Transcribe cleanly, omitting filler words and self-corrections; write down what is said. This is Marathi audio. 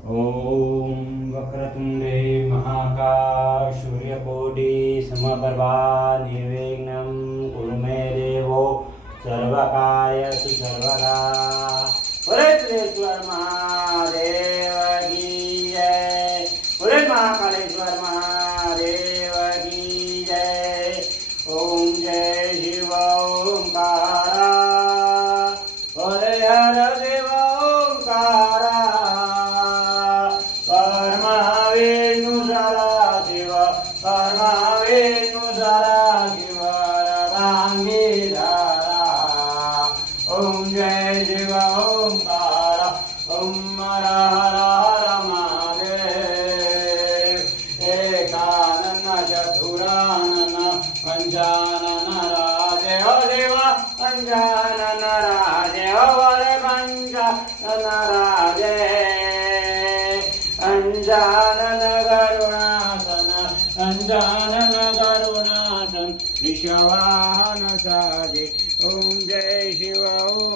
ओम वक्रतुंडे महाकाय सूर्यकोटि समप्रभा निर्विघ्नं कुरु मे देवो सर्वकार्येषु सर्वदा। पुरेश्वर महादेव की जय। पुरे महाकालेश्वर महादेव की जय। ओम जय शिव ओंकारा हरे हर देव ओंकारा परमविष्णु सदाशिव परमविष्णु सदाशिव रदांगीधारा। ओम जय शिव ओंकारा ओम हर हर हर महादेव। एकानन चतुरानन पंचानन राजे हो देवा पंचानन राजे हो वरे पंचानन राजे। अंजानन करुणासन अंजानन करुणासन ऋषवाहन साजे। ओम जय शिव ओम